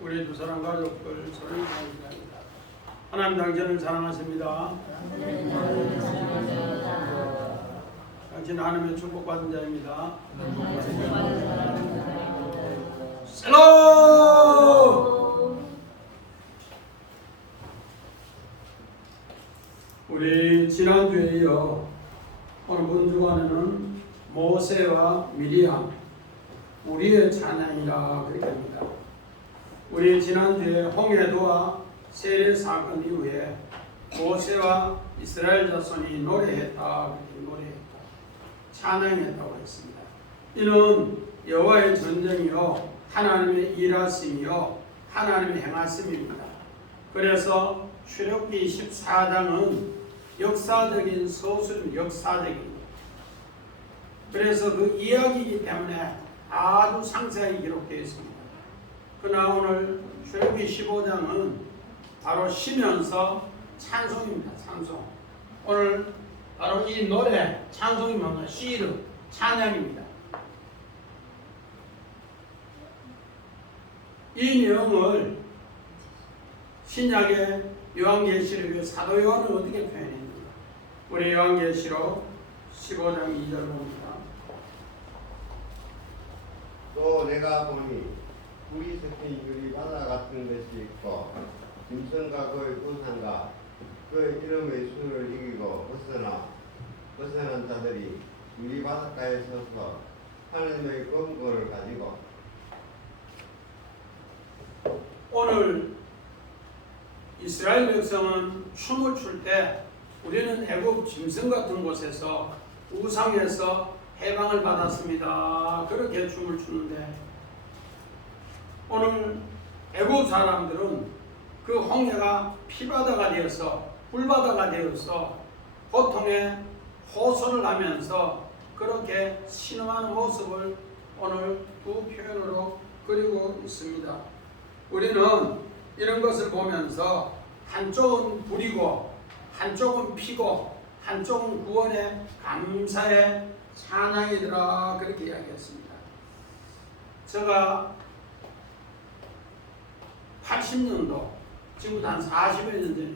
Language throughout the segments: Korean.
우리 두 사람 가족들 소리 기도합니다. 하나님 당신을 사랑하십니다. 당신은 하나님의 축복받은 자입니다. 셀로! 우리 지난주에 이어 오늘 본주간에는 모세와 미리암 우리의 찬양이라 그렇게 합니다. 우리 지난주에 홍해도와 세례 사건 이후에 모세와 이스라엘 자손이 노래했다, 찬양했다고 했습니다. 이는 여호와의 전쟁이요 하나님의 일하심이요 하나님의 행하심입니다. 그래서 출애굽기 14장은 역사적인 서술입니다. 역사적인. 그래서 그 이야기이기 때문에 아주 상세하게 기록되어 있습니다. 그러나 오늘 출애굽기 15장은 바로 쉬면서 찬송입니다. 찬송. 오늘 바로 이 노래 찬송이 뭔가 시르 찬양입니다. 이 내용을 신약의 요한계시록의 사도 요한은 어떻게 표현했는가? 우리 요한계시록 15장 2절 봅니다. 또 내가 보니 불이 섞인 유리바다 같은 것이 있고 짐승과 그의 우상과 그의 이름의 수를 이기고 벗어난 자들이 유리바닷가에 서서 하나님의 검거를 가지고. 오늘 이스라엘 백성은 춤을 출 때 우리는 애굽 짐승 같은 곳에서 우상에서 해방을 받았습니다. 그렇게 춤을 추는데 오늘 애굽 사람들은 그 홍해가 피바다가 되어서 불바다가 되어서 고통에 호소를 하면서 그렇게 신음하는 모습을 오늘 두 표현으로 그리고 있습니다. 우리는 이런 것을 보면서 한쪽은 불이고 한쪽은 피고 한쪽은 구원의 감사의 찬양이더라 그렇게 이야기했습니다. 제가 80년도 지금부터 한 40여 년 전에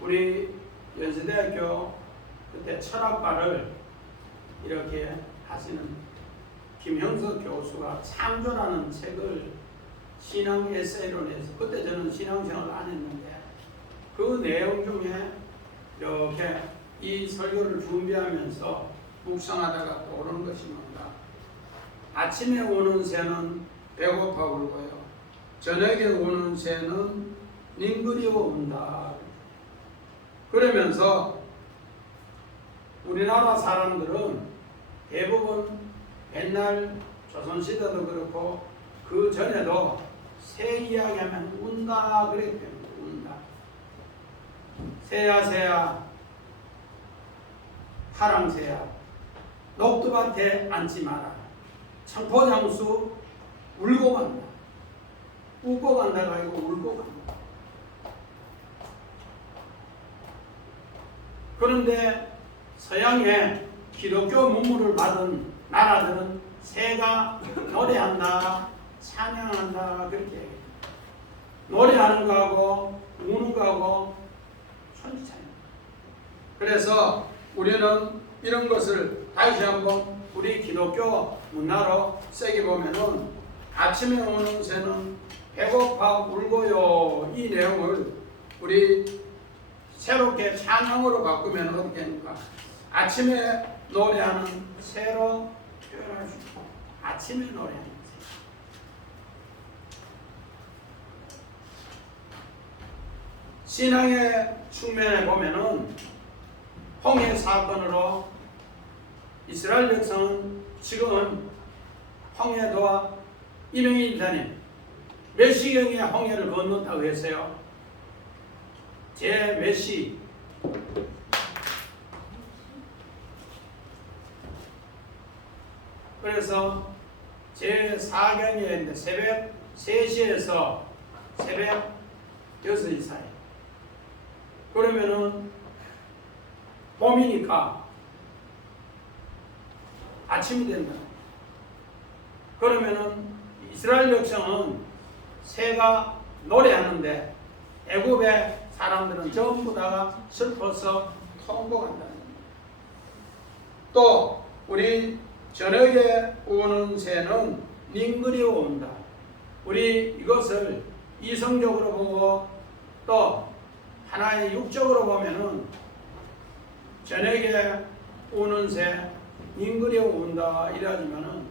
우리 연세대학교 그때 철학과를 이렇게 하시는 김형석 교수가 창조라는 책을 신앙 에세이로 내서 그때 저는 신앙생활을 안 했는데 그 내용 중에 이렇게 이 설교를 준비하면서 묵상하다가 떠오르는 것이 뭔가 아침에 오는 새는 배고파 울고요 저녁에 오는 새는 닝그리워 운다. 그러면서 우리나라 사람들은 대부분 옛날 조선시대도 그렇고 그 전에도 새 이야기하면 운다 그랬대요. 운다. 새야 새야 파랑새야 녹두밭에 앉지 마라. 청포장수 울고 간다. 웃고 간다가 아니고 울고 간다. 그런데 서양의 기독교 문물을 받은 나라들은 새가 노래한다, 찬양한다 그렇게 얘기해요. 노래하는 거하고 우는 거하고 천지 차이. 그래서 우리는 이런 것을 다시 한번 우리 기독교 문화로 세게 보면은 아침에 오는 새는 배고파 울고요. 이 내용을 우리 새롭게 찬양으로 바꾸면 어떻게 합니까? 아침에 노래하는 새로 표현할 수 있고 아침에 노래하는 새. 신앙의 측면에 보면은 홍해 사건으로 이스라엘 백성은 지금은 홍해도와 이명희 집사님 몇 시경에 홍해를 건넜다고 했어요? 제 몇 시? 그래서 제 4경에 새벽 3시에서 새벽 6시 사이. 그러면은 봄이니까 아침이 된다. 그러면은 이스라엘 백성은 새가 노래하는데 애굽의 사람들은 전부 다가 슬퍼서 통곡한다는 겁니다. 또 우리 저녁에 우는 새는 닝그리워 온다. 우리 이것을 이성적으로 보고 또 하나의 육적으로 보면은 저녁에 우는 새 닝그리워 온다 이러지만은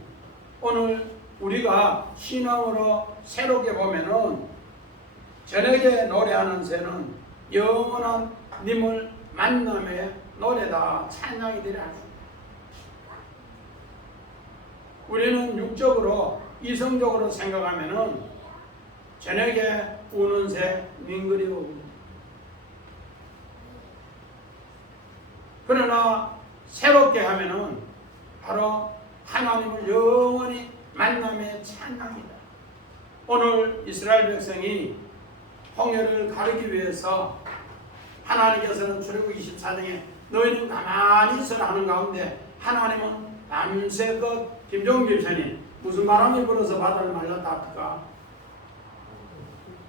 오늘 우리가 신앙으로 새롭게 보면은 저녁에 노래하는 새는 영원한 님을 만남의 노래다, 찬양이 되라. 우리는 육적으로 이성적으로 생각하면은 저녁에 우는 새 닝그리워 온다. 그러나 새롭게 하면은 바로 하나님을 영원히 만남의 찬양이다. 오늘 이스라엘 백성이 홍해를 가르기 위해서 하나님께서는 출애굽 24장에 너희는 가만히 있으라 하는 가운데 하나님은 밤새껏 김종길 선이 무슨 바람이 불어서 바다를 말랐다 합니까?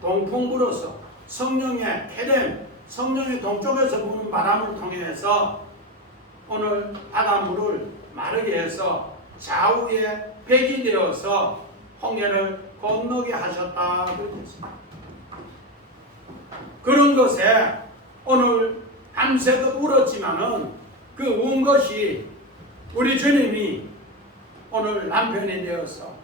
동풍 불어서 성령의 케렘, 성령의 동쪽에서 부는 바람을 통해서 오늘 바닷물을 마르게 해서 좌우에 백이 되어서 홍해를 건너게 하셨다 그랬습니다. 그런 것에 오늘 밤새도 울었지만은 그 운 것이 우리 주님이 오늘 남편이 되어서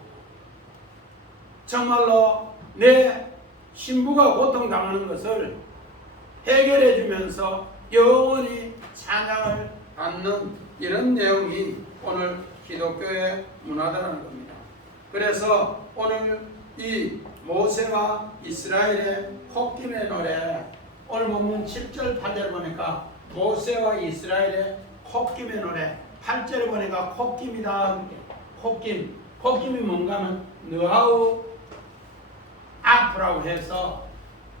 정말로 내 신부가 고통당하는 것을 해결해 주면서 영원히 찬양을 받는 이런 내용이 오늘 기독교의 문화다라는 겁니다. 그래서 오늘 이 모세와 이스라엘의 콧김의 노래, 오늘 보면 7절 8절 보니까 모세와 이스라엘의 콧김의 노래, 8절에 보니까 콧김이다. 콧김이 뭔가 하면 느하우 아프라고 해서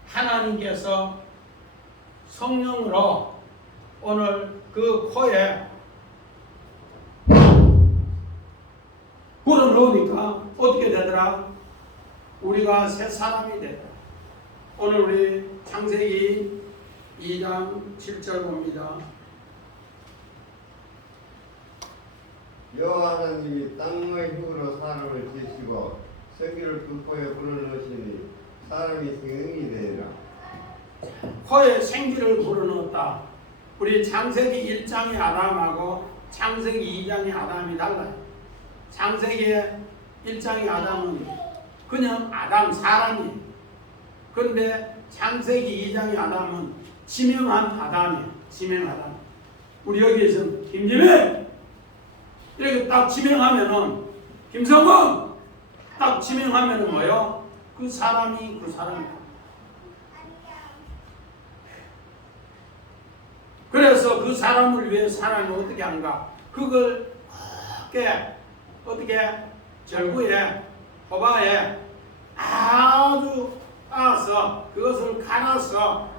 하나님께서 성령으로 오늘 그 코에 불어넣으니까 어떻게 되더라? 우리가 새 사람이 되더라. 오늘 우리 창세기 2장 7절 봅니다. 여호와 하나님이 땅의 흙으로 사람을 지으시고 생기를 그 코에 불어넣으시니 사람이 생명이 되리라. 코에 생기를 불어넣었다. 우리 창세기 1장의 아담하고 창세기 2장의 아담이 달라요. 창세기 1장의 아담은 그냥 아담 사람이에요. 그런데 창세기 2장의 아담은 지명한 아담이에요. 지명한 아담. 우리 여기에서는 김지명 이렇게 딱 지명하면은 김성근 딱 지명하면은 뭐요? 그 사람이 그 사람이에요. 그래서 그 사람을 위해 사람이 어떻게 하는가? 그걸 어떻게 절구에 호바에 아주 빻아서 그것을 갈아서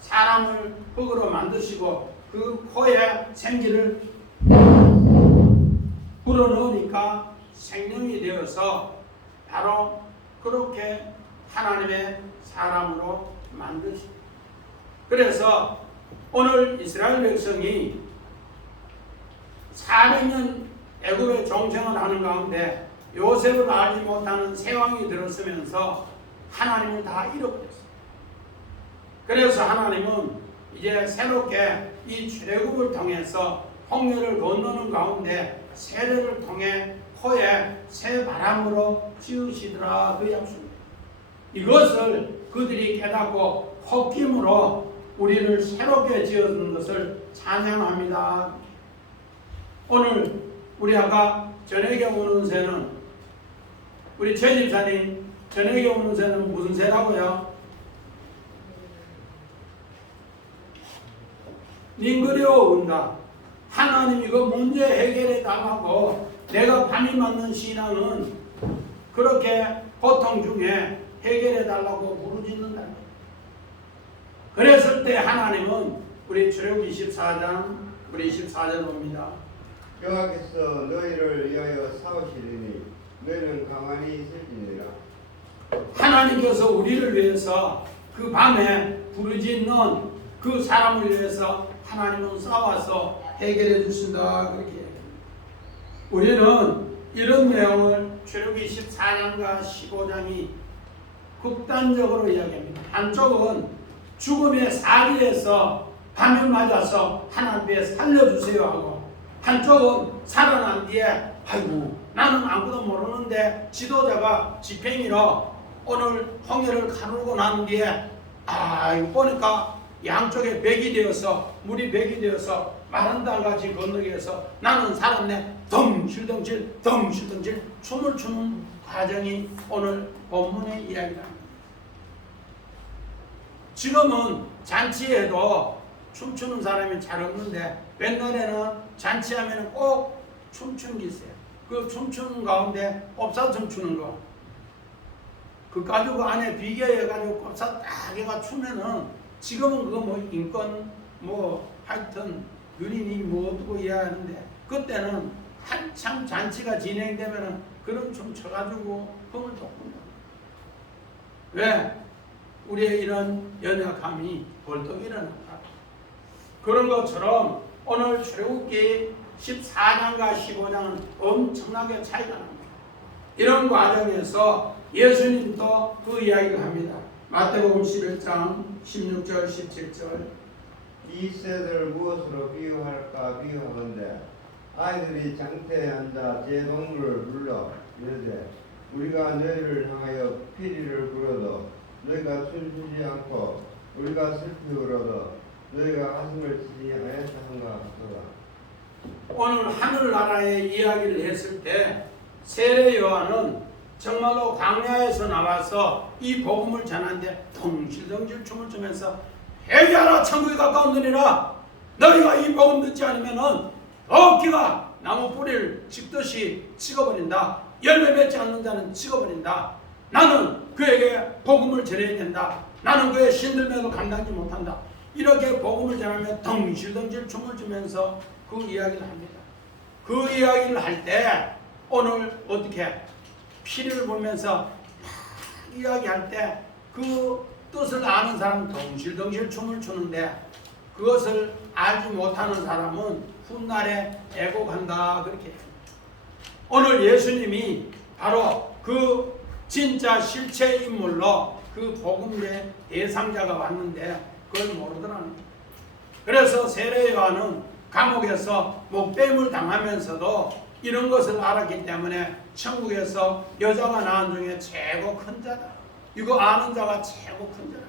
사람을 흙으로 만드시고 그 코에 생기를 불어넣으니까 생명이 되어서 바로 그렇게 하나님의 사람으로 만드시고, 그래서 오늘 이스라엘 백성이 400년 애굽의 종생을 하는 가운데 요셉을 알지 못하는 세왕이 들어서면서 하나님을 다 잃어버렸어요. 그래서 하나님은 이제 새롭게 이 출애굽을 통해서 홍해를 건너는 가운데 세례를 통해 코에 새 바람으로 지으시더라 그 약속입니다. 이것을 그들이 깨닫고 콧김으로 우리를 새롭게 지어준 것을 찬양합니다. 오늘 우리 아까 저녁에 오는 새는 우리 최 집사님 저녁에 오는 새는 무슨 새라고요? 닝그리워 온다. 하나님 이거 문제 해결해 달라고 내가 밤이 맞는 신앙은 그렇게 고통 중에 해결해 달라고 부르짖는다. 그랬을 때 하나님은 우리 출애굽 24장 우리 24절 봅니다. 여호와께서 너희를 위하여 싸우시리니 너희는 가만히 있을지니 하나님께서 우리를 위해서 그 밤에 부르짖는 그 사람을 위해서 하나님은 싸워서 해결해 주신다 그렇게 얘기합니다. 우리는 이런 내용을 출애굽기 14장과 15장이 극단적으로 이야기합니다. 한쪽은 죽음의 사리에서 밤을 맞아서 하나님께 살려주세요 하고, 한쪽은 살아난 뒤에 아이고 나는 아무도 모르는데 지도자가 집행이로 오늘 홍해를 가르고 난 뒤에 이거 보니까 양쪽에 백이 되어서 물이 백이 되어서 마른 달같이 건너게 해서 나는 살았네 덩실덩실 덩실덩실 춤을 추는 과정이 오늘 본문의 이야기다. 지금은 잔치에도 춤추는 사람이 잘 없는데 옛날에는 잔치하면 꼭 춤추는 게 있어요. 그 춤추는 가운데 꼽사춤 추는 거. 그 가지고 안에 비교해가지고 꼽사 딱 해가 추면은 지금은 그거 뭐 인권 뭐 하여튼 윤인이 뭐 어떻고 이해하는데 그때는 한참 잔치가 진행되면은 그런 춤 춰가지고 흥을 돋군다. 왜? 우리의 이런 연약함이 벌떡 일어났다. 그런 것처럼 오늘 출애굽기 14장과 15장은 엄청나게 차이가 납니다. 이런 과정에서 예수님도 그 이야기를 합니다. 마태복음 11장 16절 17절 이 세대를 무엇으로 비유할까 비유하건대 아이들이 장터에 앉아 제 동물을 불러 이르되 우리가 너희를 향하여 피리를 불어도 너희가 춤추지 않고 우리가 슬피 울어도 너희가 가슴을 치지 아니하였다 한가 같도다. 오늘 하늘나라의 이야기를 했을 때 세례 요한은 정말로 광야에서 나와서 이 복음을 전하는데 덩실덩실 춤을 추면서 회개하라 천국이 가까운느니라 너희가 이 복음 듣지 않으면 어깨가 나무 뿌리를 찍듯이 찍어버린다. 열매 맺지 않는 자는 찍어버린다. 나는 그에게 복음을 전해야 된다. 나는 그의 신들매도 감당하지 못한다. 이렇게 복음을 전하며 덩실덩실 춤을 추면서 그 이야기를 합니다. 그 이야기를 할 때 오늘 어떻게 피리를 보면서 막 이야기할 때 그 뜻을 아는 사람은 덩실덩실 춤을 추는데 그것을 알지 못하는 사람은 훗날에 애곡한다 그렇게 합니다. 오늘 예수님이 바로 그 진짜 실체 인물로 그 복음의 대상자가 왔는데 그걸 모르더라는 거예요. 그래서 세례 요한은 감옥에서 목뱀을 당하면서도 이런 것을 알았기 때문에 천국에서 여자가 낳은 중에 최고 큰 자다. 이거 아는 자가 최고 큰 자다.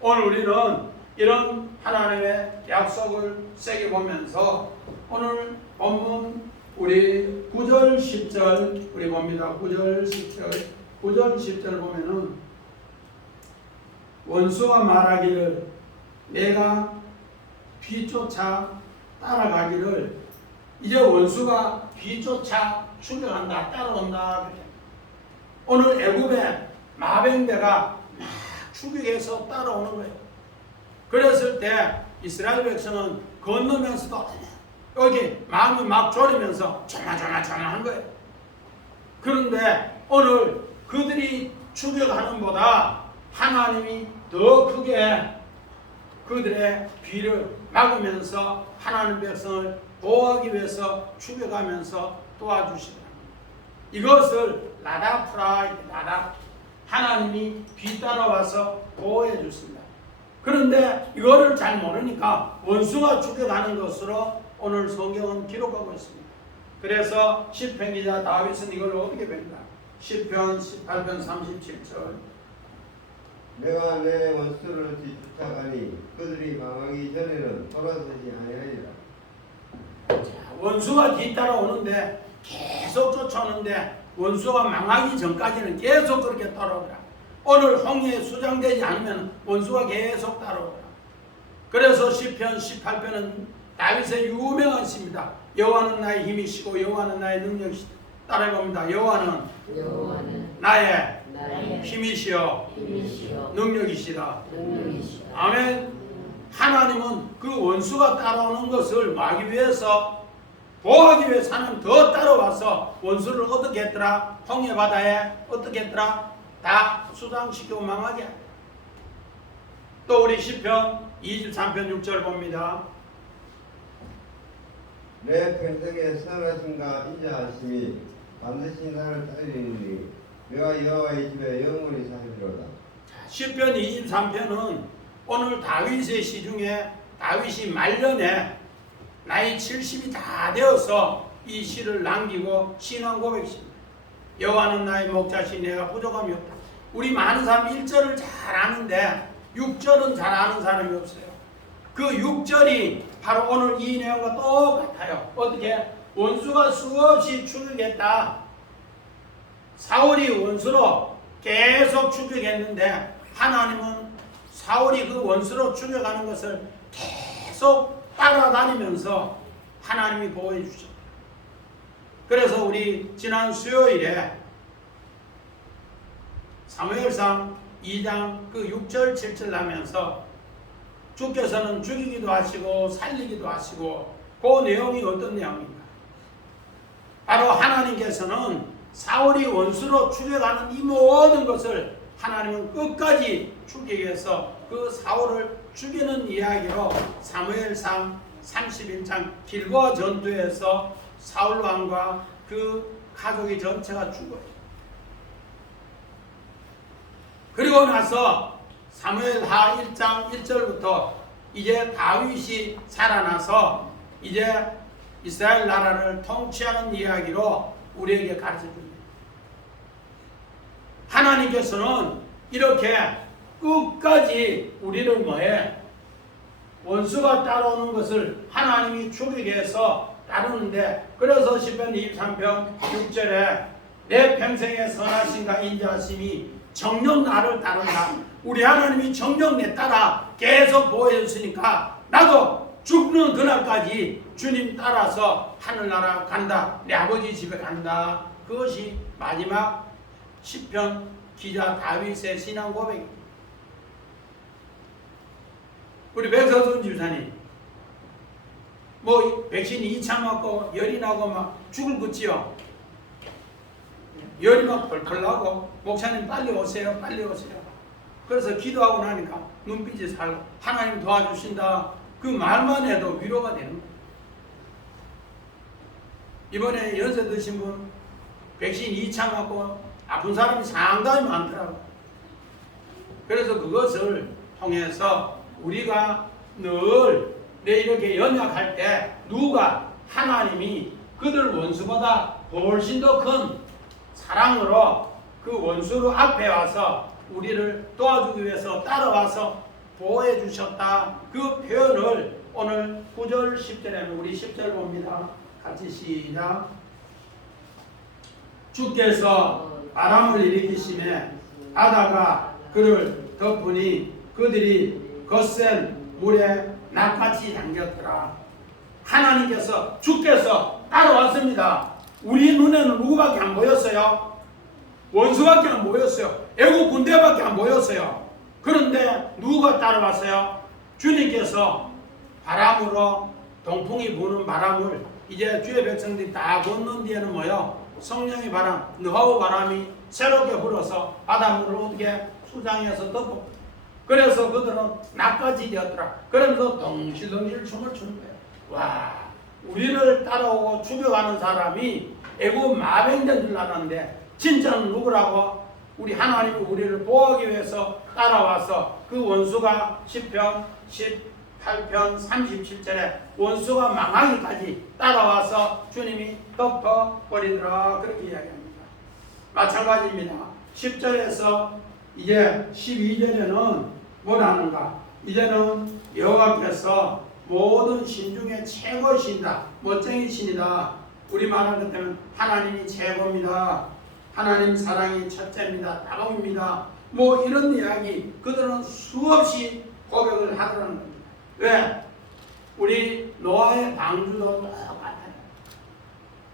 오늘 우리는 이런 하나님의 약속을 세게 보면서 오늘 본문 우리 9절 10절 우리 봅니다. 9절 10절 9절 10절 보면은 원수가 말하기를 내가 뒤쫓아 따라가기를 이제 원수가 뒤쫓아 추격한다 따라온다. 오늘 애굽에 마병대가 막 추격해서 따라오는 거예요. 그랬을 때 이스라엘 백성은 건너면서도 여기 마음이 막 졸이면서 조마조마조마한 거예요. 그런데 오늘 그들이 추격하는 보다 하나님이 더 크게 그들의 뒤를 막으면서 하나님 백성을 보호하기 위해서 추격하면서 도와주시더라. 이것을 라다프라 라다 하나님이 뒤따라와서 보호해 주십니다. 그런데 이거를 잘 모르니까 원수가 추격하는 것으로 오늘 성경은 기록하고 있습니다. 그래서 시편 기자 다윗은 이걸 어떻게 봅니까? 시편 18편 37절 내가 내 원수를 뒤쫓아가니 그들이 망하기 전에는 돌아서지 아니하리라. 원수가 뒤따라오는데 계속 쫓아오는데 원수가 망하기 전까지는 계속 그렇게 따라오더라. 오늘 홍해에 수장되지 않으면 원수가 계속 따라오더라. 그래서 시편 18편은 다윗의 유명한 시입니다. 여호와는 나의 힘이시고 여호와는 나의 능력이시다. 따라해봅니다. 여호와는 나의 힘이시여 능력이시다. 아멘. 하나님은 그 원수가 따라오는 것을 막기 위해서 보호하기 위해서 하나님 더 따라와서 원수를 어떻게 했더라? 홍해 바다에 어떻게 했더라? 다 수장시키고 망하게 하고. 또 우리 시편 23편 6절 봅니다. 내 평생에 선하심과 인자하심이 반드시 나를 따르리니 내가 여호와의 집에 영원히 살리리로다. 시편 23편은 오늘 다윗의 시 중에 다윗이 말년에 나이 70이 다 되어서 이 시를 남기고 신앙 고백입니다. 여호와는 나의 목자시 내가 부족함이 없다. 우리 많은 사람이 1절을 잘 아는데 6절은 잘 아는 사람이 없어요. 그 6절이 바로 오늘 이 내용과 똑같아요. 어떻게? 원수가 수없이 추격했다. 사울이 원수로 계속 추격했는데 하나님은 사울이 그 원수로 추격하는 것을 계속 따라다니면서 하나님이 보호해 주셨다. 그래서 우리 지난 수요일에 사무엘상 2장 그 6절 7절 하면서 주께서는 죽이기도 하시고 살리기도 하시고 그 내용이 어떤 내용인가? 바로 하나님께서는 사울이 원수로 추격하는 이 모든 것을 하나님은 끝까지 추격해서 그 사울을 죽이는 이야기로 사무엘상 31장 길보아 전투에서 사울 왕과 그 가족이 전체가 죽어요. 그리고 나서 사무엘하 1장 1절부터 이제 다윗이 살아나서 이제 이스라엘 나라를 통치하는 이야기로 우리에게 가르쳐 줍니다. 하나님께서는 이렇게 끝까지 우리를 뭐해? 원수가 따라오는 것을 하나님이 추격해서 따르는데, 그래서 시편 23편 6절에 내 평생의 선하심과 인자하심이 정녕 나를 따른다. 우리 하나님이 정녕 내 따라 계속 보호해 주시니까 나도 죽는 그날까지 주님 따라서 하늘나라 간다. 내 아버지 집에 간다. 그것이 마지막 시편 기자 다윗의 신앙 고백입니다. 우리 백서준 집사님 뭐 백신 2차 맞고 열이 나고 막 죽을 것지요. 열이 막 펄펄 나고 목사님 빨리 오세요, 빨리 오세요. 그래서 기도하고 나니까 눈빛이 살고 하나님 도와주신다. 그 말만 해도 위로가 되는 거예요. 이번에 연세 드신 분 백신 2차 맞고 아픈 사람이 상당히 많더라고요. 그래서 그것을 통해서 우리가 늘 내 이렇게 연약할 때 누가 하나님이 그들 원수보다 훨씬 더 큰 사랑으로 그 원수로 앞에 와서 우리를 도와주기 위해서 따라와서 보호해 주셨다. 그 표현을 오늘 9절 10절에는 우리 10절 봅니다. 같이 시작. 주께서 바람을 일으키시매 바다가 그를 덮으니 그들이 거센 물에 낚같이 잠겼더라. 하나님께서 주께서 따라왔습니다. 우리 눈에는 누구밖에 안 보였어요? 원수밖에 안 보였어요. 애국 군대밖에 안 보였어요. 그런데 누가 따라왔어요? 주님께서 바람으로 동풍이 부는 바람을 이제 주의 백성들이 다 걷는 뒤에는 뭐요? 성령의 바람, 느하우 바람이 새롭게 불어서 바닷물을 어떻게 수장해서 덮고, 그래서 그들은 나까지 되었더라. 그러면서 덩실덩실 춤을 추는 거예요. 와, 우리를 따라오고 죽여가는 사람이 애국 마병된 줄 알았는데 진짜는 누구라고? 우리 하나님이 우리를 보호하기 위해서 따라와서 그 원수가 시편 18편 37절에 원수가 망하기까지 따라와서 주님이 덮어버리더라. 그렇게 이야기합니다. 마찬가지입니다. 10절에서 이제 12절에는 뭐라는가? 이제는 여호와께서 모든 신 중에 최고신다. 멋쟁이 신이다. 우리 말할 것 때문에 하나님이 최고입니다. 하나님 사랑이 첫째입니다. 따봉입니다. 뭐 이런 이야기 그들은 수없이 고백을 하더라는 겁니다. 왜? 우리 노아의 방주도 똑같아요.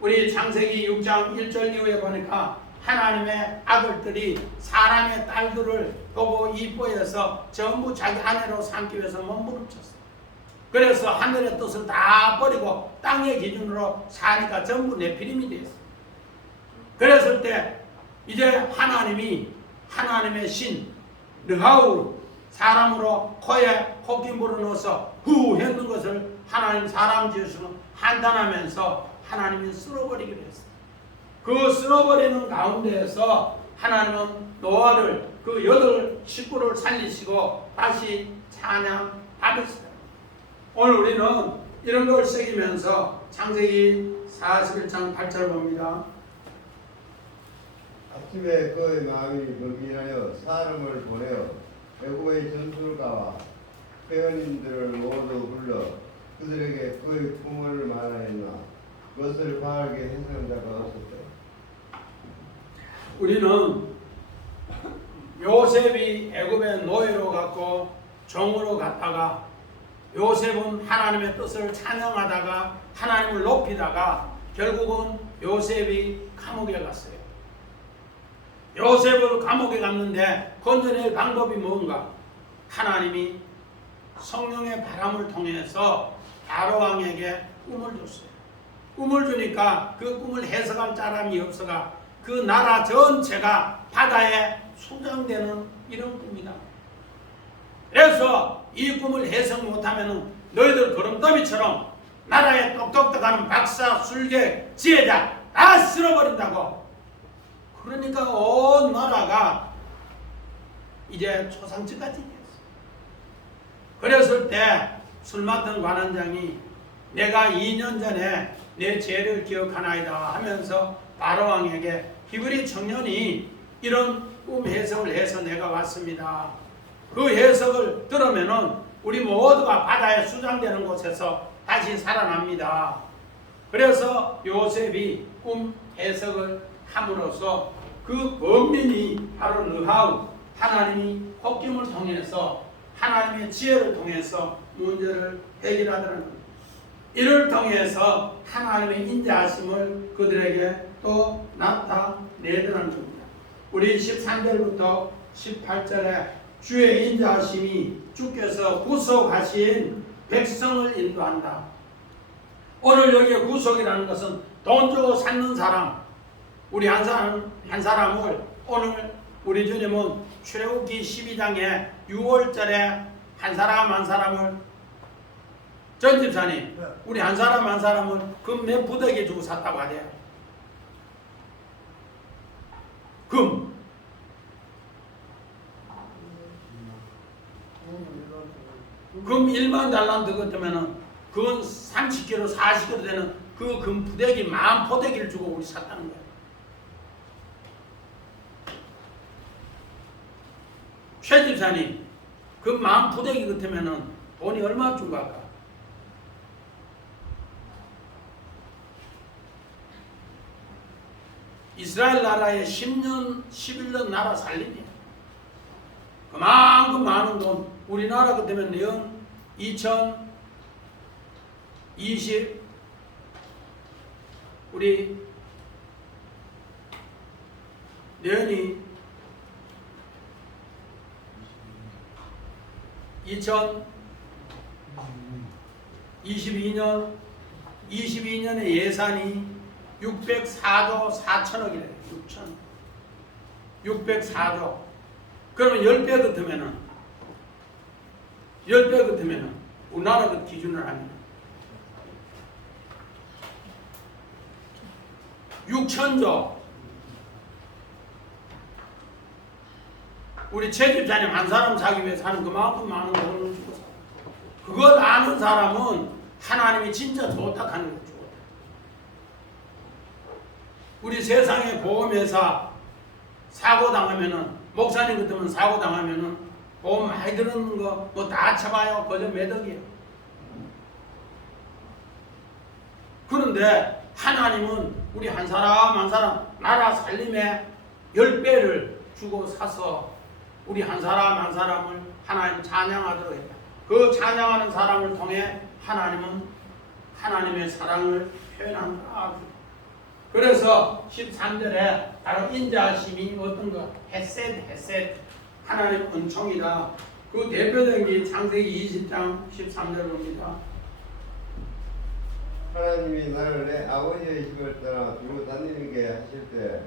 우리 창세기 6장 1절 이후에 보니까 하나님의 아들들이 사람의 딸들을 보고 이뻐해서 전부 자기 아내로 삼기 위해서 몸부림쳤어요. 그래서 하늘의 뜻을 다 버리고 땅의 기준으로 사니까 전부 네피림이 되었어요. 그랬을 때 이제 하나님이 하나님의 신 르하우 사람으로 코에 콧김부를 넣어서 후 했는 것을 하나님 사람 지으시고 한탄하면서 하나님이 쓸어버리기로 했어요. 그 쓸어버리는 가운데에서 하나님은 노아를 그 8 식구를 살리시고 다시 찬양하셨어요. 오늘 우리는 이런 걸 새기면서 창세기 41장 8절 봅니다. 아침에 그의 마음이 불길하여 사람을 보내어 애굽의 전술가와 회원님들을 모두 불러 그들에게 그의 꿈을 말하였나 그것을 바르게 해석한 자가 없었다. 우리는 요셉이 애굽의 노예로 갔고 종으로 갔다가 요셉은 하나님의 뜻을 찬양하다가 하나님을 높이다가 결국은 요셉이 감옥에 갔어요. 요셉을 감옥에 갔는데 건져낼 방법이 뭔가? 하나님이 성령의 바람을 통해서 바로 왕에게 꿈을 줬어요. 꿈을 주니까 그 꿈을 해석할 사람이 없어가 그 나라 전체가 바다에 수장되는 이런 꿈이다. 그래서 이 꿈을 해석 못하면 너희들 거름더미처럼 나라에 똑똑똑하는 박사, 술객, 지혜자 다 쓸어버린다고. 그러니까 온 나라가 이제 초상집까지 됐어. 그랬을 때 술 맡은 관원장이 내가 2년 전에 내 죄를 기억하나이다 하면서 바로 왕에게 히브리 청년이 이런 꿈 해석을 해서 내가 왔습니다. 그 해석을 들으면은 우리 모두가 바다에 수장되는 곳에서 다시 살아납니다. 그래서 요셉이 꿈 해석을 함으로써 그 범민이 바로 르하우 하나님이 콧김을 통해서 하나님의 지혜를 통해서 문제를 해결하더라는 겁니다. 이를 통해서 하나님의 인자하심을 그들에게 또 나타내더라는 겁니다. 우리 13절부터 18절에 주의 인자하심이 주께서 구속하신 백성을 인도한다. 오늘 여기에 구속이라는 것은 돈 주고 샀는 사람, 우리 한 사람을 오늘 우리 주님은 출애굽기 12장에 6월절에 한 사람을 전 집사님, 우리 한 사람을 금 몇 부대기 주고 샀다고 하대요. 금 1만 달란트 같으면은 그건 30kg, 40kg 되는 그 금 부대기 10,000포대기를 주고 우리 샀다는 거예요. 최 집사님, 그 10,000포대기 같으면은 돈이 얼마 준 거 할까? 이스라엘 나라에 10년, 11년 나라 살림이에요. 그만큼 많은 돈. 우리나라 같으면 내년 2020 우리 내년이 2022년의 예산이 604조 4천억이래요. 604조. 그러면 10배 같으면은 우리나라 그 기준을 하면 6천조. 우리 최 집사님 한 사람 사기 위해 사는 그만큼 많은 돈을 주고 사. 그걸 아는 사람은 하나님이 진짜 좋다 하는 거죠. 우리 세상에 보험회사 사고 당하면은 목사님 같으면 사고 당하면은 보험 많이 들었는 거 뭐 다 쳐봐요. 그저 몇 억이에요. 그런데 하나님은 우리 한 사람 나라 살림에 10배를 주고 사서 우리 한 사람을 하나님 찬양하도록 했다. 그 찬양하는 사람을 통해 하나님은 하나님의 사랑을 표현한다. 그래서 13절에 바로 인자하심이 어떤 거? 헤셋 하나님 은총이다. 그 대표적인 게 창세기 20장 13절 봅니다. 하나님이 나를 내 아버지의 집을 떠나 두고 다니게 하실 때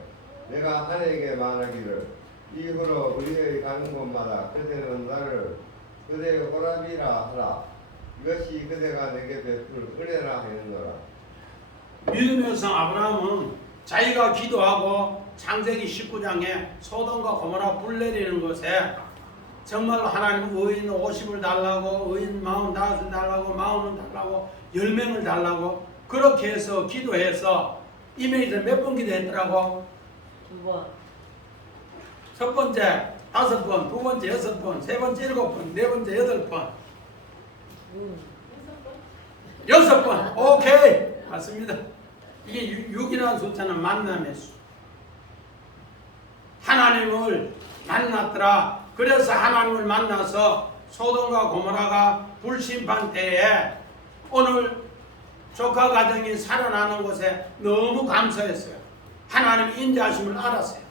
내가 아내에게 말하기를 이후로 우리의 가는 곳마다 그대는 나를 그대의 호랍이라 하라. 이것이 그대가 내게 베풀 은혜라 하였노라. 믿음의 성 아브라함은 자기가 기도하고 창세기 19장에 소돔과 고모라 불 내리는 것에 정말로 하나님 의인 50을 달라고 의인 45을 달라고 40을 달라고 10명을 달라고 그렇게 해서 기도해서 이메일을 몇 번 기도했더라고? 2번. 첫 번째 5번, 두 번째 6번, 세 번째 7번, 네 번째 8번, 6번. 오케이, 맞습니다. 이게 6이라는 숫자는 만남의 수. 하나님을 만났더라. 그래서 하나님을 만나서 소돔과 고모라가 불심판 때에 오늘 조카 가정이 살아나는 것에 너무 감사했어요. 하나님이 인자하심을 알았어요.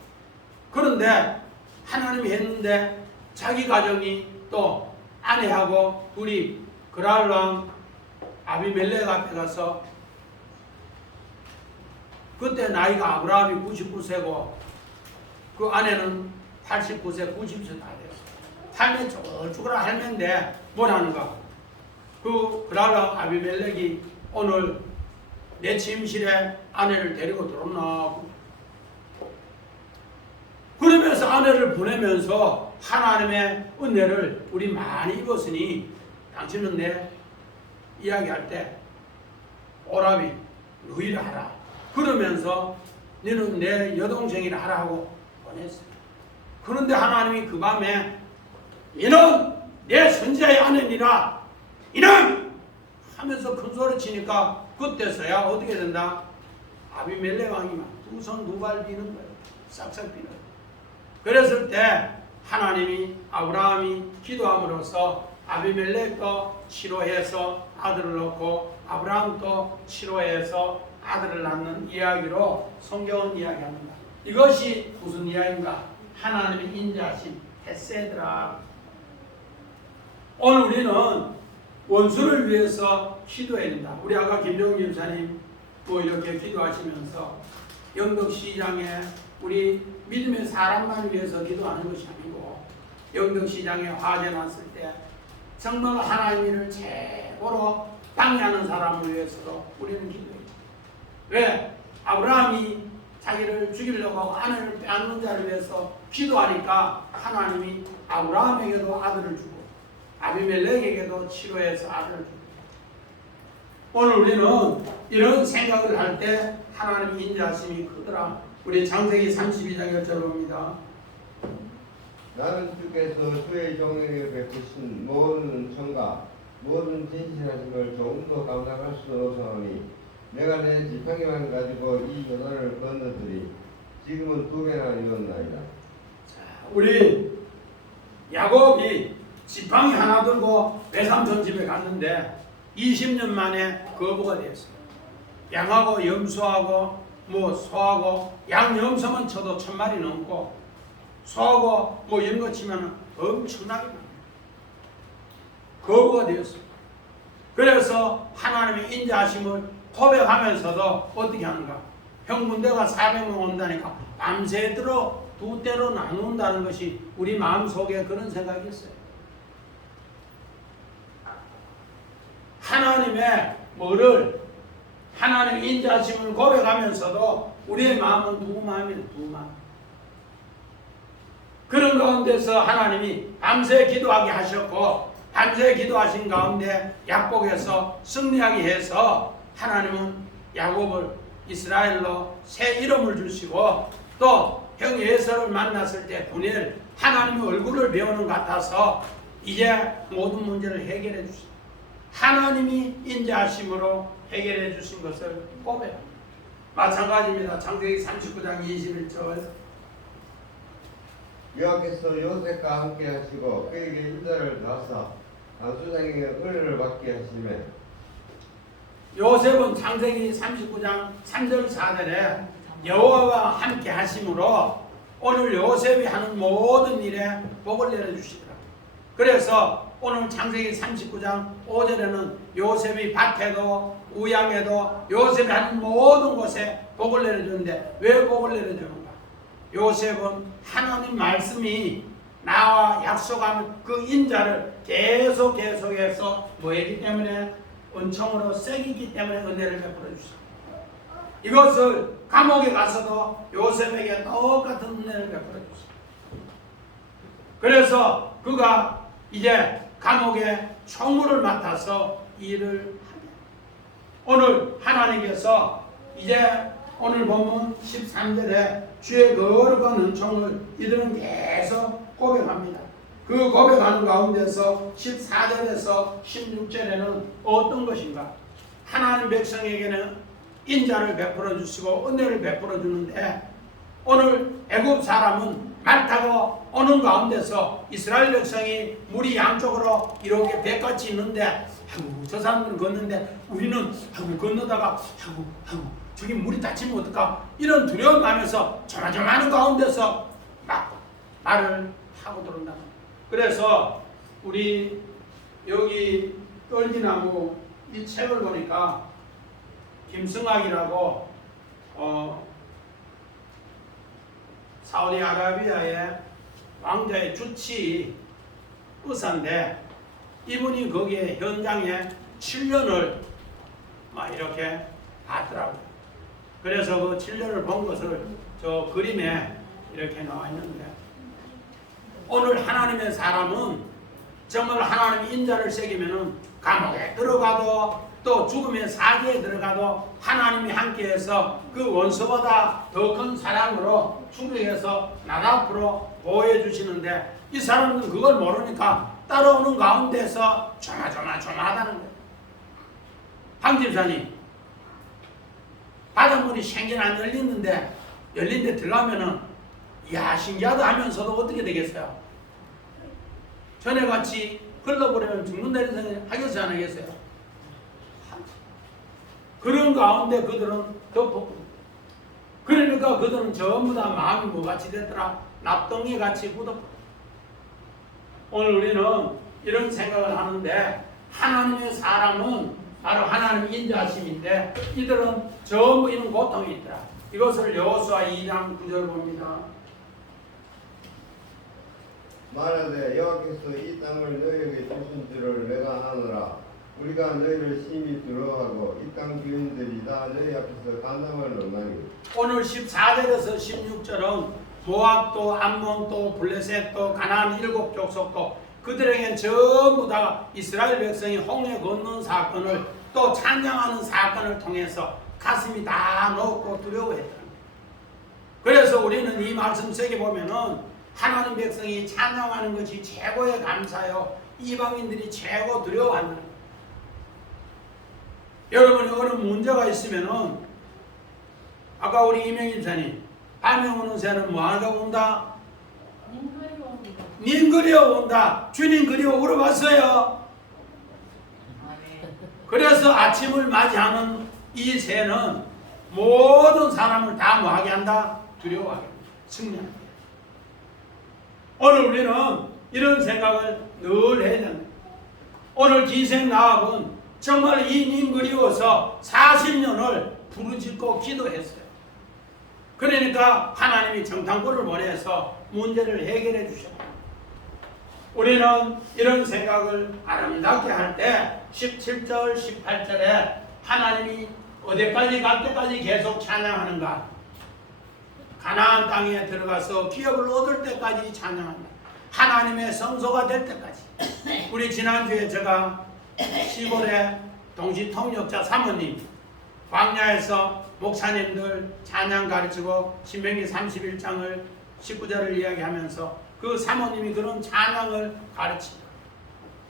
그런데 하나님이 했는데 자기 가정이 또 아내하고 둘이 그랄람 아비멜렉 앞에 가서 그때 나이가 아브라함이 99세고 그 아내는 89세, 90세 다 됐어요. 할매 죽어라 할매인데 뭐라는가? 그 그랄람 아비멜렉이 오늘 내 침실에 아내를 데리고 들어오나 그러면서 아내를 보내면서 하나님의 은혜를 우리 많이 입었으니 당신은 내 이야기할 때 오라비 너희를 하라 그러면서 너는 내 여동생이라 하라고 보냈어요. 그런데 하나님이 그 밤에 이는 내 선지자의 아내니라 이는 하면서 큰 소리 치니까 그때서야 어떻게 된다? 아비멜렉 왕이 두 손 두 발 비는 거예요. 싹싹 비는 거예요. 그랬을 때 하나님이 아브라함이 기도함으로써 아비멜렉도 치료해서 아들을 낳고 아브라함도 치료해서 아들을 낳는 이야기로 성경은 이야기합니다. 이것이 무슨 이야기인가? 하나님의 인자하신 헤세드라. 오늘 우리는 원수를 위해서 기도해야 된다. 우리 아까 김정은 집사님 뭐 이렇게 기도하시면서 영덕시장에 우리 믿음의 사람만 위해서 기도하는 것이 아니고 영덕시장에 화재 났을 때 정말 하나님을 최고로 방해하는 사람을 위해서도 우리는 기도해요. 왜? 아브라함이 자기를 죽이려고 하고 아내를 빼앗는 자를 위해서 기도하니까 하나님이 아브라함에게도 아들을 주고 아비멜렉에게도 치료해서 아들을 주고 오늘 우리는 이런 생각을 할 때 하나님의 인자하심이 크더라. 우리 창세기 32장 1절 봅니다. 나는 주께서 주의 종에게 베푸신 모든 청과 모든 진실하심을 조금도 감당할 수 없사오니 내가 내 지팡이만 가지고 이 요단을 건너들이 지금은 2배나 이었나이다. 우리 야곱이 지팡이 하나 들고 외삼촌 집에 갔는데 20년 만에 거부가 됐어요. 양하고 염소하고 뭐 소하고 양 염소만 쳐도 1000마리 넘고 소하고 뭐 이런 거 치면 엄청나게 많아요. 거부가 되었어요. 그래서 하나님의 인자하심을 고백하면서도 어떻게 하는가? 형 군대가 400명 온다니까 밤새도록 2대로 나눈다는 것이 우리 마음속에 그런 생각이 있어요. 하나님의 뭐를 하나님의 인자하심을 고백하면서도 우리의 마음은 두 마음이에요. 두 마음. 그런 가운데서 하나님이 밤새 기도하게 하셨고 밤새 기도하신 가운데 약복에서 승리하게 해서 하나님은 야곱을 이스라엘로 새 이름을 주시고 또 형 예서를 만났을 때 분일 하나님의 얼굴을 배우는 것 같아서 이제 모든 문제를 해결해 주십니다. 하나님이 인자하심으로 해결해 주신 것을 고백합니다. 마찬가지입니다. 창세기 39장 21절 여호와께서 요셉과 함께 하시고 그에게 인자를 다하사 안수장에게 은혜를 받게 하시매 요셉은 창세기 39장 3절 4절에 여호와와 함께 하심으로 오늘 요셉이 하는 모든 일에 복을 내려주시더라고요. 그래서 오늘 창세기 39장 5절에는 요셉이 밭에도 우양에도 요셉이 하는 모든 곳에 복을 내려주는데 왜 복을 내려주는가? 요셉은 하나님 말씀이 나와 약속한 그 인자를 계속해서 뭐했기 때문에 은총으로 새기기 때문에 은혜를 베풀어 주시고 이것을 감옥에 가서도 요셉에게 똑같은 은혜를 베풀어 주시고 그래서 그가 이제 감옥에 총무를 맡아서 일을 하게 오늘 하나님께서 이제 오늘 본문 13절에 주의 거룩한 은총을 이들은 계속 고백합니다. 그 고백하는 가운데서 14절에서 16절에는 어떤 것인가? 하나님 백성에게는 인자를 베풀어 주시고 은혜를 베풀어 주는데 오늘 애굽 사람은 말 타고 오는 가운데서 이스라엘 백성이 물이 양쪽으로 이렇게 배같이 있는데 아이고 저 사람들은 걷는데 우리는 아이고 건너다가 아이고 저기 물이 닫히면 어떨까 이런 두려운 마음에서 조마조마하는 가운데서 막 말을 타고 들어온다. 그래서 우리 여기 떨기나무 이 책을 보니까 김승학이라고 사우디아라비아의 왕자의 주치 의사인데 이분이 거기에 현장에 7년을 막 이렇게 봤더라고요. 그래서 그 7년을 본 것을 저 그림에 이렇게 나와 있는데 오늘 하나님의 사람은 정말 하나님의 인자를 새기면은 감옥에 들어가도 또 죽음의 사계에 들어가도 하나님이 함께해서 그 원수보다 더 큰 사랑으로 충족해서 나라 앞으로 보호해 주시는데 이 사람은 그걸 모르니까 따라오는 가운데서 조마조마하다는 거예요. 황 집사님 바닷물이 생긴 안 열리는데 열린 데 들어가면은 이야 신기하다 하면서도 어떻게 되겠어요? 전에같이 흘러버리면 죽는다 이런 생각 하겠어요 안 하겠어요? 그런 가운데 그들은 덮었고 그러니까 그들은 전부 다 마음이 뭐같이 됐더라? 납덩이같이 굳었고 오늘 우리는 이런 생각을 하는데 하나님의 사람은 바로 하나님 인자하심인데 이들은 전부 이런 고통이 있더라. 이것을 여호수아 2장 9절 봅니다. 말하되 여호와께서 이 땅을 너희에게 주신 줄을 내가 아노라. 우리가 너희를 심히 두려워하고 이 땅 주인들이 다 너희 앞에서 간담을 얼마니. 오늘 14절에서 16절은 모압도 암몬도 블레셋도 가나안 7족속도 그들에겐 전부 다 이스라엘 백성이 홍해 건넌 사건을 또 찬양하는 사건을 통해서 가슴이 다 녹고 두려워했다. 그래서 우리는 이 말씀 세계 보면은 하나님 백성이 찬양하는 것이 최고의 감사요 이방인들이 최고 두려워한다는 거예요. 여러분이 어느 문제가 있으면은 아까 우리 이명희 집사님 밤에 오는 새는 뭐 하다가 온다? 님 그리워온다. 주님 그리워 물어봤어요. 그래서 아침을 맞이하는 이 새는 모든 사람을 다 뭐하게 한다? 두려워하게 한다. 승리하게. 오늘 우리는 이런 생각을 늘 해야 된다. 오늘 기생 나합은 정말 이 님 그리워서 40년을 부르짖고 기도했어요. 그러니까 하나님이 정탐꾼을 보내서 문제를 해결해 주셨다. 우리는 이런 생각을 아름답게 할 때 17절 18절에 하나님이 어디까지 갈 때까지 계속 찬양하는가? 가나안 땅에 들어가서 기업을 얻을 때까지 찬양한다. 하나님의 성소가 될 때까지. 우리 지난주에 제가 시골의 동시통역자 사모님 광야에서 목사님들 찬양 가르치고 신명기 31장을 19절을 이야기하면서 그 사모님이 그런 찬양을 가르칩니다.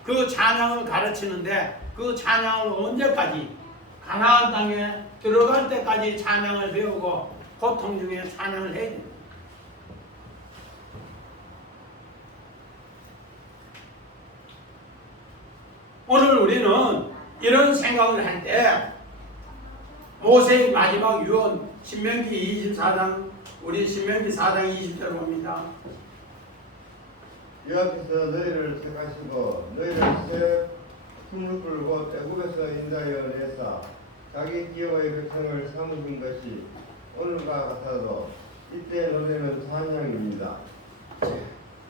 그 찬양을 가르치는데 그 찬양을 언제까지? 가나안 땅에 들어갈 때까지 찬양을 배우고 고통 중에 찬양을 해야 됩니다. 오늘 우리는 이런 생각을 할 때 모세의 마지막 유언 신명기 24장 우리 신명기 4장 20절 봅니다. 여호와께서 너희를 택하시고 너희를 새 풍족을 곧 애굽에서 인자하여 내사 자기 기업의 백성을 삼으신 것이 오늘과 같아도 이때 노래는 찬양입니다.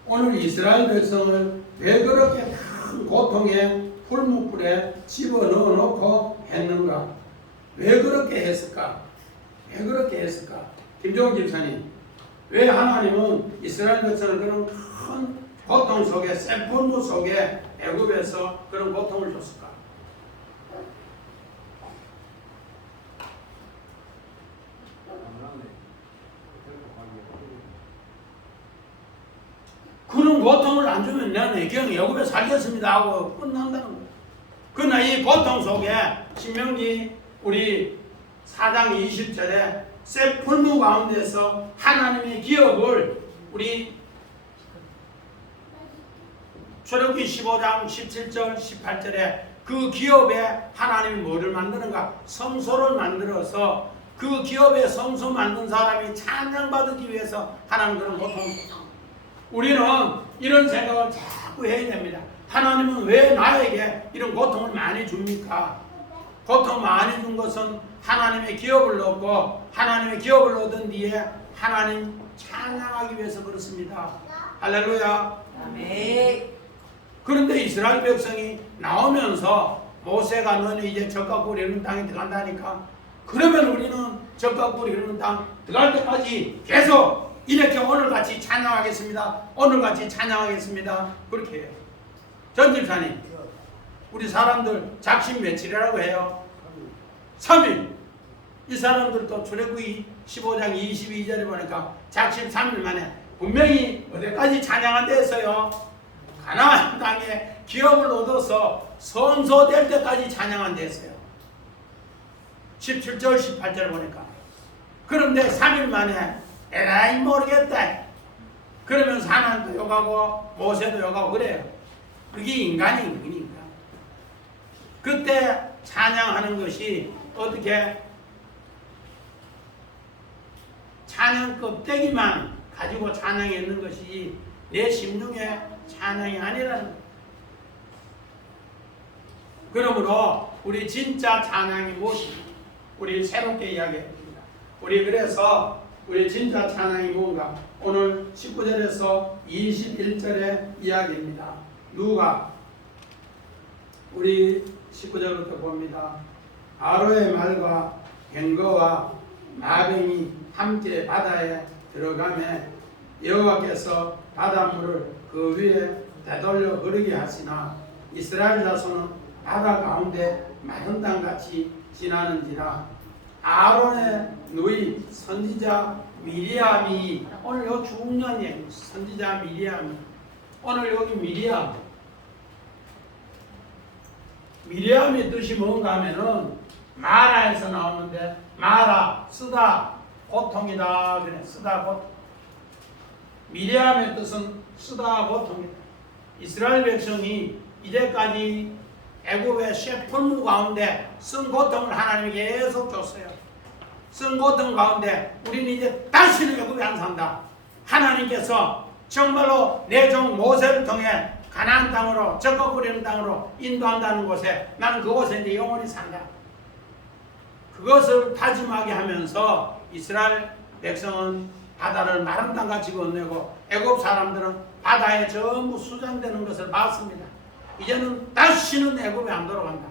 오늘 이스라엘 백성을 왜 그렇게 큰 고통의 풀무불에 집어넣어 놓고 했는가? 왜 그렇게 했을까? 왜 그렇게 했을까? 김종훈 집사님, 왜 하나님은 이스라엘 백성을 그런 큰 고통 속에, 샘풀무 속에 애굽에서 그런 고통을 줬을까? 그런 고통을 안 주면 나는 그냥 애굽에 살겠습니다 하고 끝난다는 거예요. 그러나 이 고통 속에 신명기 우리 4장 20절에 샘풀무 가운데서 하나님의 기업을 우리 출애굽기 15장 17절 18절에 그 기업에 하나님이 뭐를 만드는가? 성소를 만들어서 그 기업에 성소 만든 사람이 찬양받기 위해서 하나님 그런 고통을 줬습니다. 우리는 이런 생각을 자꾸 해야 됩니다. 하나님은 왜 나에게 이런 고통을 많이 줍니까? 고통 많이 준 것은 하나님의 기업을 얻고 하나님의 기업을 얻은 뒤에 하나님 찬양하기 위해서 그렇습니다. 할렐루야. 아멘. 그런데 이스라엘 백성이 나오면서 모세가 너는 이제 젖과 꿀이 흐르는 땅에 들어간다니까, 그러면 우리는 젖과 꿀이 흐르는 땅 들어갈 때까지 계속 이렇게 오늘같이 찬양하겠습니다. 오늘같이 찬양하겠습니다. 그렇게 해요. 전집사님, 우리 사람들 작심 며칠이라고 해요? 3일. 이 사람들도 출애굽기 15장 22절에 보니까 작심 3일 만에 분명히 어디까지 찬양한다 했어요? 가나안 땅에 기업을 얻어서 성소될 때까지 찬양한다 했어요. 17절 18절 보니까. 그런데 3일 만에 에라이 모르겠다 그러면서 하나님도 욕하고 모세도 욕하고 그래요. 그게 인간이 인간. 그때 찬양하는 것이 어떻게 찬양 껍데기만 가지고 찬양했는 것이 내 심중에 찬양이 아니라는 거예요. 그러므로 우리 진짜 찬양이 무엇입니까? 우리 새롭게 이야기합니다. 우리 그래서 우리 진짜 찬양이 뭔가 오늘 19절에서 21절의 이야기입니다. 누가 우리 19절부터 봅니다. 아로의 말과 갱거와 마병이 함께 바다에 들어가매 여호와께서 바닷물을 그 위에 되돌려 흐르게 하시나 이스라엘 자손은 바다 가운데 마른 땅같이 지나는지라. 아론의 누이 선지자 미리암이, 오늘 여기 중요한 얘기, 선지자 미리암이, 오늘 여기 미리암의 뜻이 뭔가 하면은 마라에서 나오는데, 마라 쓰다 고통이다 그래. 쓰다 고통. 미리암의 뜻은 쓰다 고통이다. 이스라엘 백성이 이제까지 애굽의 셰풀무 가운데 쓴 고통을 하나님이 계속 줬어요. 쓴 고통 가운데 우리는 이제 다시는 애굽에 안 산다. 하나님께서 정말로 내 종 모세를 통해 가나안 땅으로, 젖과 꿀이 흐르는 땅으로 인도한다는 곳에 나는 그곳에 이제 영원히 산다. 그것을 다짐하게 하면서 이스라엘 백성은 바다를 마른 땅같이 건네고 애굽 사람들은 바다에 전부 수장되는 것을 봤습니다. 이제는 다시는 애굽에 안 돌아간다.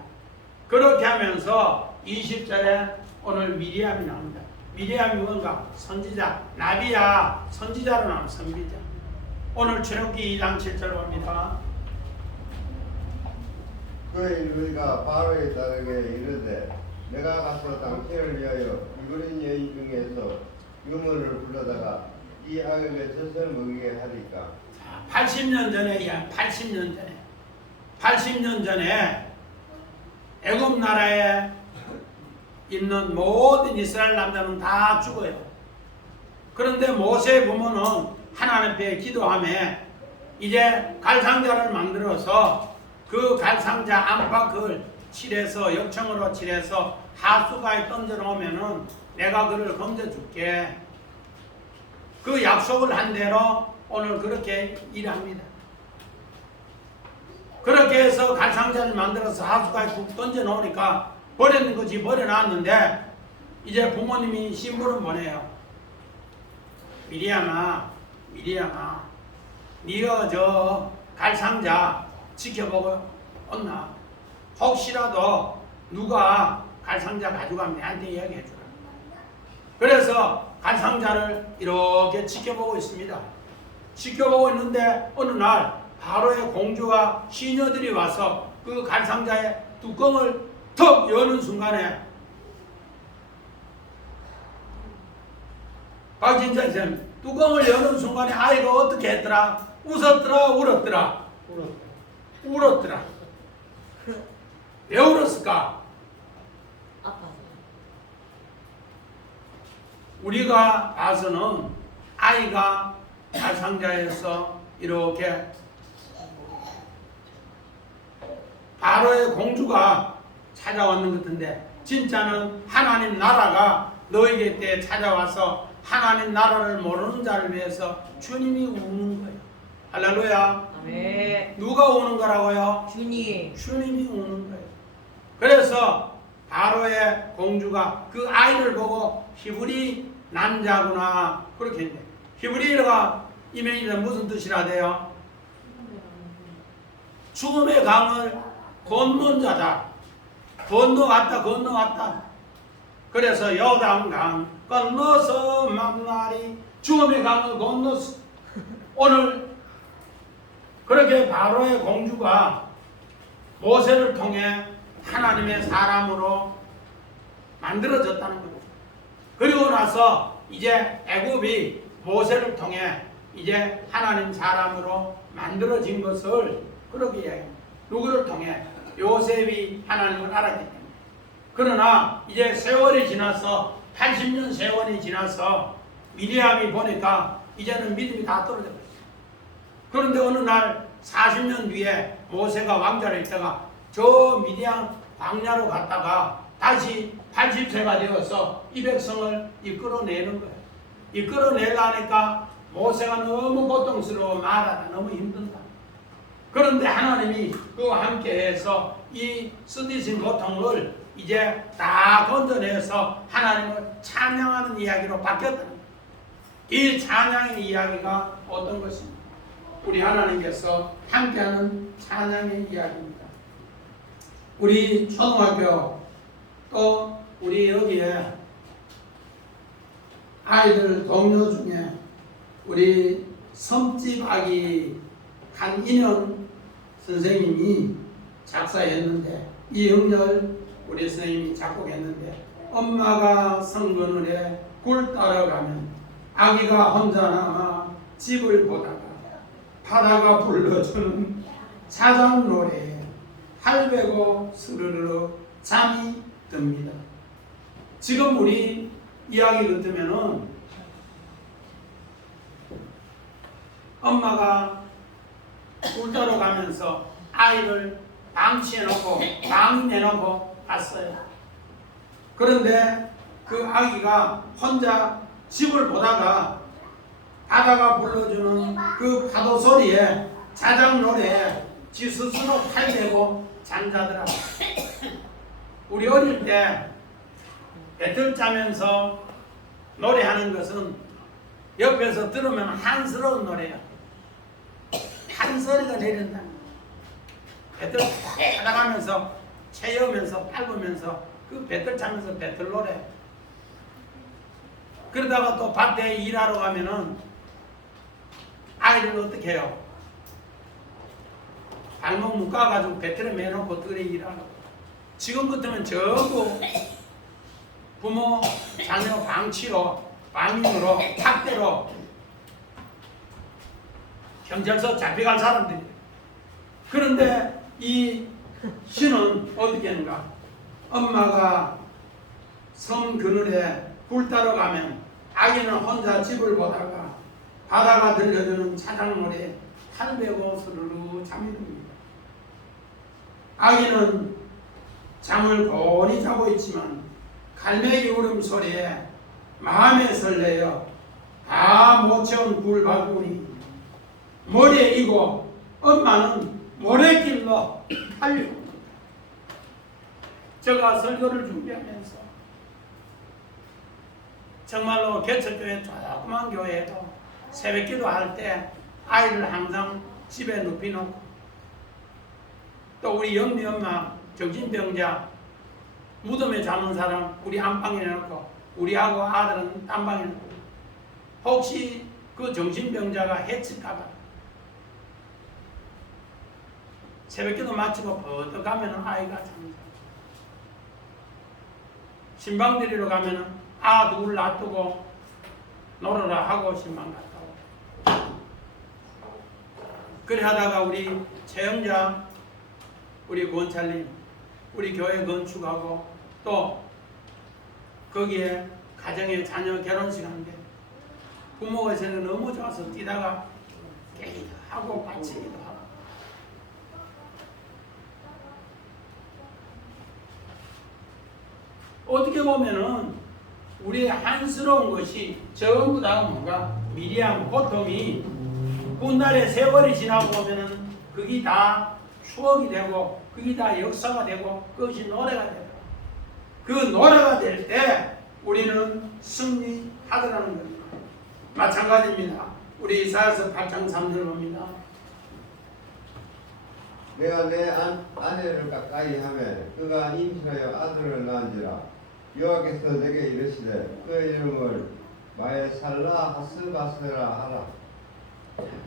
그렇게 하면서 20절에 오늘 미리암이 나옵니다. 미리암이 뭔가? 선지자, 나비야. 선지자로 나오는 선비자. 오늘 출애굽기 2장 7절 봅니다. 그의 누이가 바로에 따르게 이르되 내가 가서 당신을 위하여 이그린 여인 중에서 유물을 불러다가 이 아역의 젖을 먹이게 하리까. 80년 전에 80년 전에 애굽 나라에 있는 모든 이스라엘 남자는 다 죽어요. 그런데 모세 부모는 하나님 앞에 기도하며 이제 갈상자를 만들어서 그 갈상자 안팎을 칠해서 역청으로 칠해서 하수가에 던져 놓으면은 내가 그를 건져줄게. 그 약속을 한 대로 오늘 그렇게 일합니다. 그렇게 해서 갈상자를 만들어서 하수가에 푹 던져 놓으니까 버리는 거지 버려놨는데 이제 부모님이 신부를 보내요. 미리암아 네가 저 갈상자 지켜보고 온나? 혹시라도 누가 갈상자 가져가면 내한테 이야기해 주라. 그래서 갈상자를 이렇게 지켜보고 있습니다. 지켜보고 있는데 어느 날 바로의 공주가 시녀들이 와서 그 갈상자의 뚜껑을 턱 여는 순간에 박진자 선생님, 뚜껑을 여는 순간에 아이가 어떻게 했더라? 웃었더라? 울었더라? 울었더라. 왜 울었을까? 아빠. 우리가 봐서는 아이가 갈상자에서 이렇게 바로의 공주가 찾아왔는 것 같은데 진짜는 하나님 나라가 너에게 때 찾아와서 하나님 나라를 모르는 자를 위해서 주님이 우는 거예요. 할렐루야. 아멘. 누가 우는 거라고요? 주님. 주님이 우는 거예요. 그래서 바로의 공주가 그 아이를 보고 히브리 남자구나 그렇게 했는데 히브리어가 이면이는 무슨 뜻이라 돼요? 죽음의 강을 건넌 자다. 건너갔다 건너갔다. 그래서 요단강 건너서 만나리 죽음의 강을 건넜어. 오늘 그렇게 바로의 공주가 모세를 통해 하나님의 사람으로 만들어졌다는 거죠. 그리고 나서 이제 애굽이 모세를 통해 이제 하나님 사람으로 만들어진 것을 그렇게 이야기합니다. 누구를 통해? 요셉이 하나님을 알았기 때문에. 그러나 이제 세월이 지나서 80년 세월이 지나서 미디암이 보니까 이제는 믿음이 다 떨어져 버렸어요. 그런데 어느 날 40년 뒤에 모세가 왕자로 있다가 저 미디안 광야로 갔다가 다시 80세가 되어서 이 백성을 이끌어내는 거예요. 이끌어내려니까 모세가 너무 고통스러워 말하다 너무 힘든다. 그런데 하나님이 그와 함께해서 이 쓰디신 고통을 이제 다 건져내서 하나님을 찬양하는 이야기로 바뀌었다는 거예요. 이 찬양의 이야기가 어떤 것입니까? 우리 하나님께서 함께하는 찬양의 이야기입니다. 우리 초등학교 또 우리 여기에 아이들 동료 중에 우리 섬집 아기 한인영 선생님이 작사했는데 이영렬 우리 선생님이 작곡했는데 엄마가 성근을에 굴 따라가면 아기가 혼자 남아 집을 보다가 바다가 불러주는 사장 노래에 할배고 스르르 잠이 듭니다. 지금 우리 이야기 같으면은 엄마가 굴 따러 가면서 아이를 방치해놓고 방임해놓고 갔어요. 그런데 그 아기가 혼자 집을 보다가 바다가 불러주는 그 파도 소리에 자장 노래에 지 스스로 탈대고 잠자더라. 우리 어릴 때 배틀 짜면서 노래하는 것은 옆에서 들으면 한스러운 노래야. 한 소리가 내린다. 배틀 찾아가면서 채우면서 밟으면서 그 배틀 차면서 배틀 노래. 그러다가 또 밭에 일하러 가면은 아이를 어떻게 해요? 발목 묶어가지고 배틀에 매놓고 그래 일하러. 지금 같으면 전부 부모 자녀 방치로 방임으로 학대로 경찰서 잡혀간 사람들이. 그런데 이 시는 어떻게 하는가? 엄마가 섬 그늘에 굴 따러 가면 아기는 혼자 집을 보다가 바다가 들려주는 차장 노래 탈배고 스르르 잠이 듭니다. 아기는 잠을 곤히 자고 있지만 갈매기 울음소리에 마음에 설레어 다 못 채운 굴바구니 머리에 이고 엄마는 모래길로 달려. 제가 설교를 준비하면서 정말로 개척교회 조그만 교회에도 새벽기도 할 때 아이를 항상 집에 눕혀놓고 또 우리 영미 엄마 정신병자 무덤에 자는 사람 우리 안방에 놓고 우리하고 아들은 딴방에 놓고 혹시 그 정신병자가 해칠까봐 새벽기도 마치고 버뜩 가면은 아이가 잠자 신방 드리러 가면은 누굴 놔두고 놀아라 하고 신방 갔다 오고 그래 하다가 우리 최영자 우리 권찰님 우리 교회 건축하고 또 거기에 가정의 자녀 결혼식 하는데 부모가 저는 너무 좋아서 뛰다가 깨기도 하고 바치기도 하고 어떻게 보면은 우리의 한스러운 것이 전부 다 뭔가 미리암 고통이 훗날의 세월이 지나고 보면은 그게 다 추억이 되고 그게 다 역사가 되고 그것이 노래가 되고 그 노래가 될 때 우리는 승리하더라는 겁니다. 마찬가지입니다. 우리 이사야서 8장 3절 봅니다. 내가 내 아내를 가까이 하면 그가 임신하여 아들을 낳은지라 여호와께서 내게 이르시되 그의 이름을 마에살라 하스바스라 하라.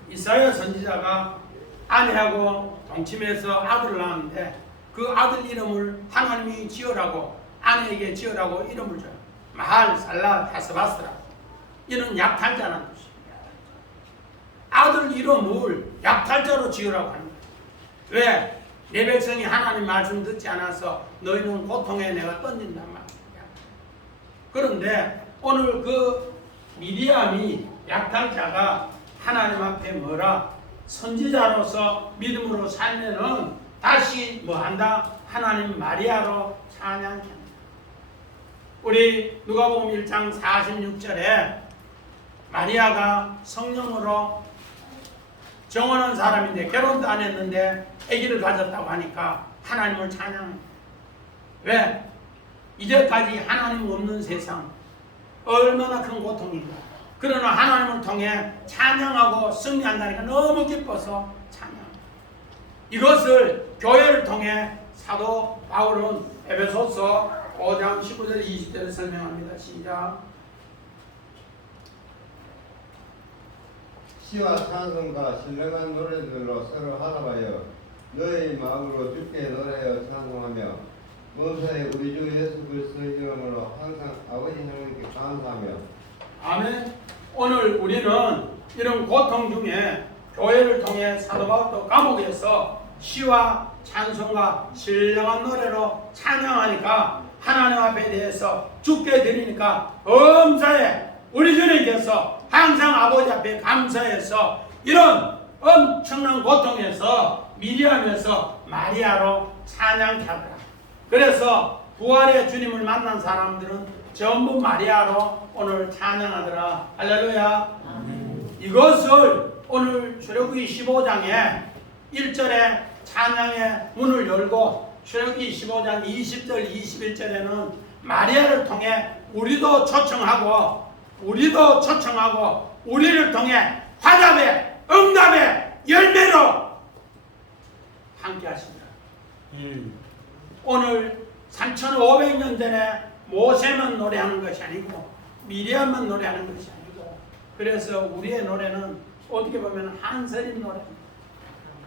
이사야 선지자가 아내하고 동침해서 아들을 낳았는데 그 아들 이름을 하나님이 지으라고 아내에게 지으라고 이름을 줘요. 마할살라 하스바스라. 이는 약탈자라는 뜻입니다. 아들 이름을 약탈자로 지으라고 합니다. 왜? 내 백성이 하나님 말씀 듣지 않아서 너희는 고통에 내가 던진단 말이야. 그런데 오늘 그 미리암이 약탈자가 하나님 앞에 뭐라? 선지자로서 믿음으로 살면은 다시 뭐 한다? 하나님 마리아로 찬양한다. 우리 누가복음 1장 46절에 마리아가 성령으로 정원한 사람인데 결혼도 안 했는데 아기를 가졌다고 하니까 하나님을 찬양합니다. 왜? 이제까지 하나님 없는 세상 얼마나 큰 고통인가. 그러나 하나님을 통해 찬양하고 승리한다니까 너무 기뻐서 찬양합니다. 이것을 교회를 통해 사도 바울은 에베소서 5장 19절 20절을 설명합니다. 시작. 시와 찬송과 신령한 노래들로 서로 화답하여 너의 마음으로 주께 노래하여 찬송하며 범사에 우리 주 예수 그리스도의 이름으로 항상 아버지 하나님께 감사하며. 아멘. 오늘 우리는 이런 고통 중에 교회를 통해 사도 바울도 감옥에서 시와 찬송과 신령한 노래로 찬양하니까 하나님 앞에 대해서 주께 드리니까 범사에 우리 주님께서 항상 아버지 앞에 감사해서 이런 엄청난 고통에서 미리암에서 마리아로 찬양케 하더라. 그래서 부활의 주님을 만난 사람들은 전부 마리아로 오늘 찬양하더라. 할렐루야. 이것을 오늘 출애굽기 15장에 1절에 찬양의 문을 열고 출애굽기 15장 20절 21절에는 마리아를 통해 우리도 초청하고 우리를 통해 화답의 응답의 열매로 함께 하십니다. 오늘 3500년 전에 모세만 노래하는 것이 아니고 미리암만 노래하는 것이 아니고 그래서 우리의 노래는 어떻게 보면 한서림 노래입니다.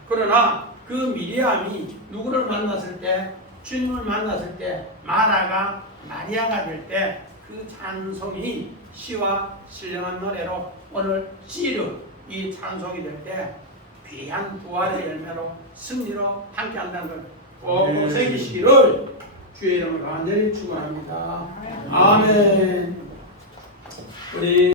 그러나 그 미리암이 누구를 만났을 때 주님을 만났을 때 마리아가 될 때 그 찬송이 시와 신령한 노래로 오늘 시르 이 찬송이 될 때 귀한 부활의 열매로 승리로 함께한다는 걸 꼭 새기시기를 주의 이름으로 간절히 축원합니다. 아멘. 우리